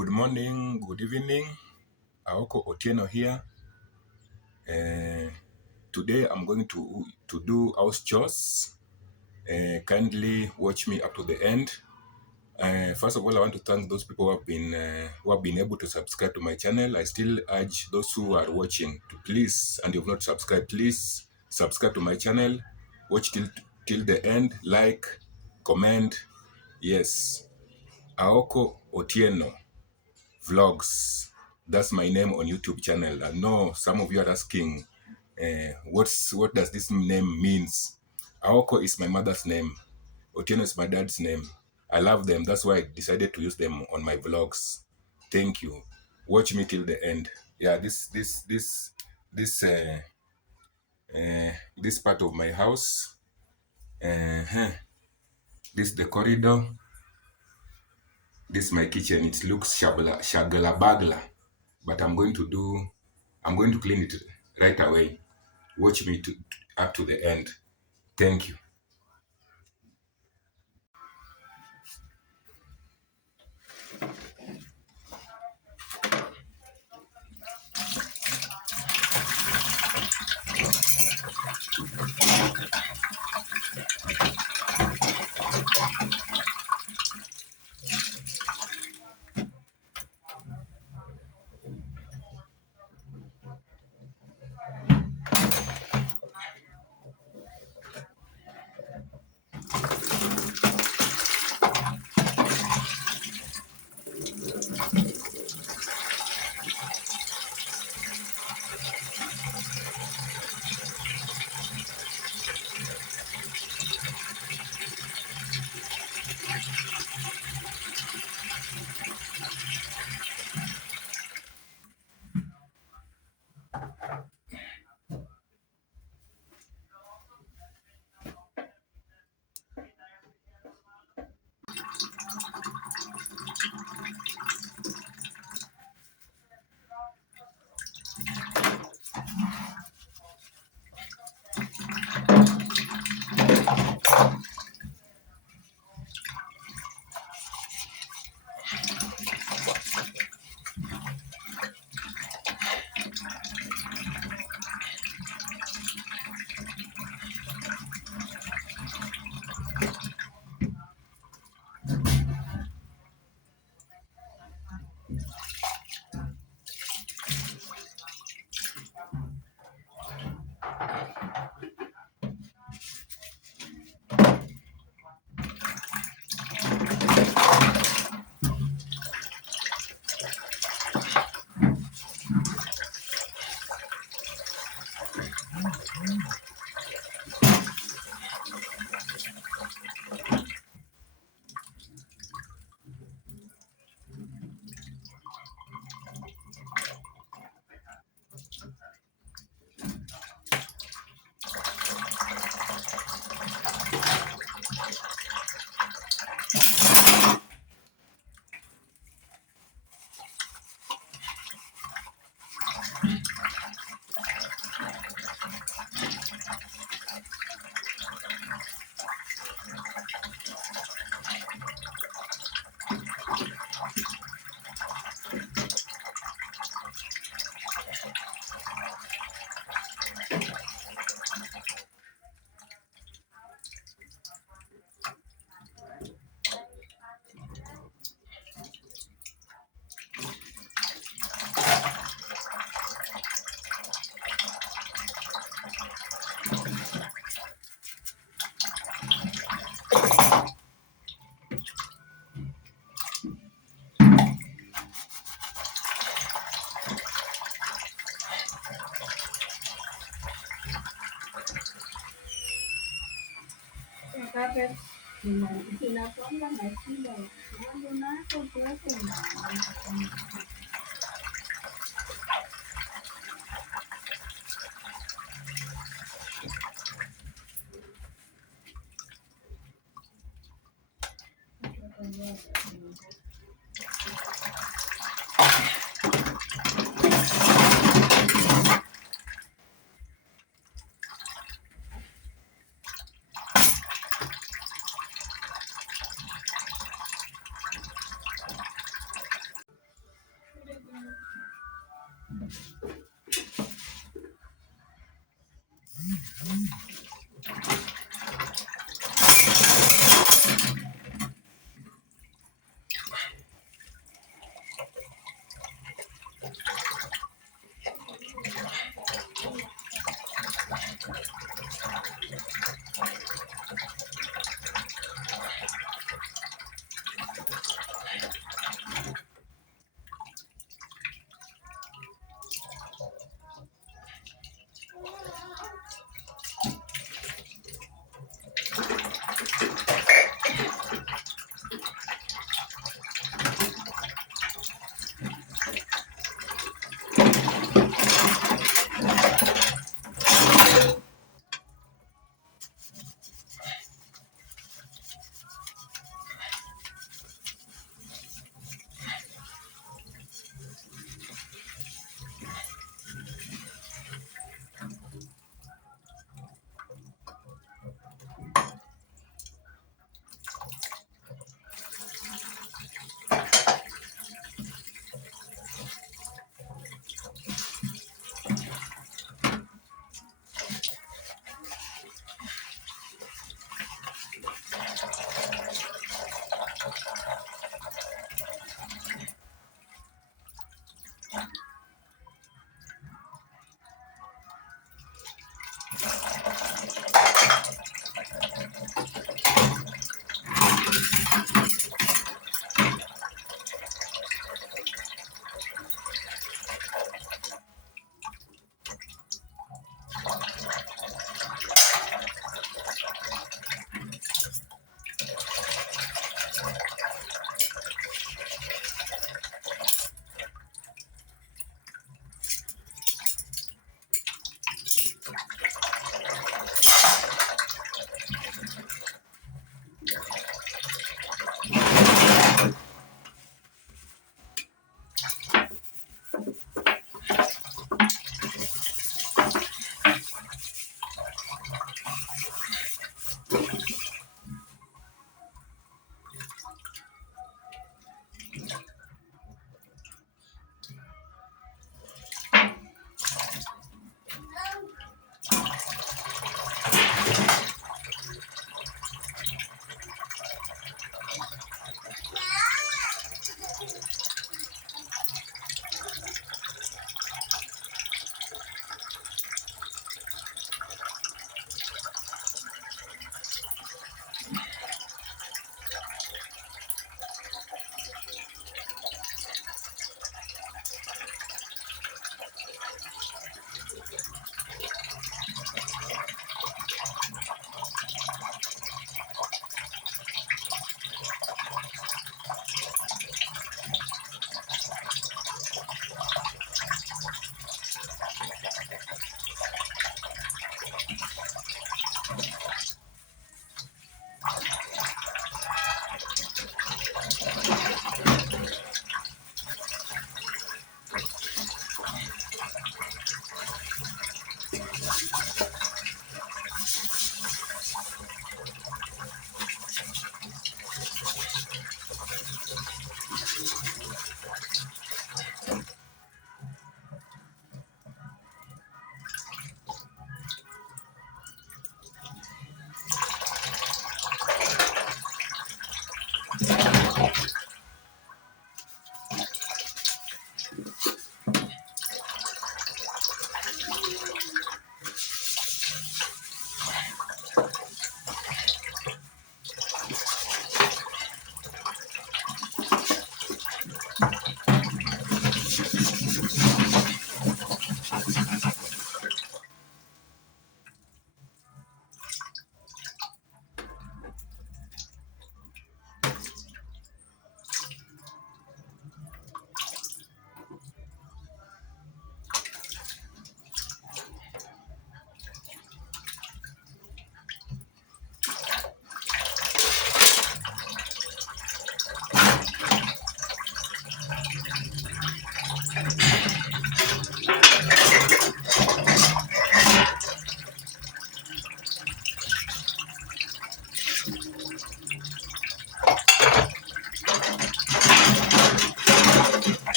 Good morning, good evening. Aoko Otieno here. Today I'm going to do house chores. Kindly watch me up to the end. First of all, I want to thank those people who have been able to subscribe to my channel. I still urge those who are watching to please, and you've not subscribed, please subscribe to my channel. Watch till the end. Like, comment. Yes, Aoko Otieno Vlogs. That's my name on YouTube channel. I know some of you are asking, what does this name means? Aoko is my mother's name. Otieno is my dad's name. I love them. That's why I decided to use them on my vlogs. Thank you. Watch me till the end. Yeah, this part of my house. This is the corridor. This is my kitchen. It looks shagala bagla, but I'm going to clean it right away. Watch me up to the end. Thank you.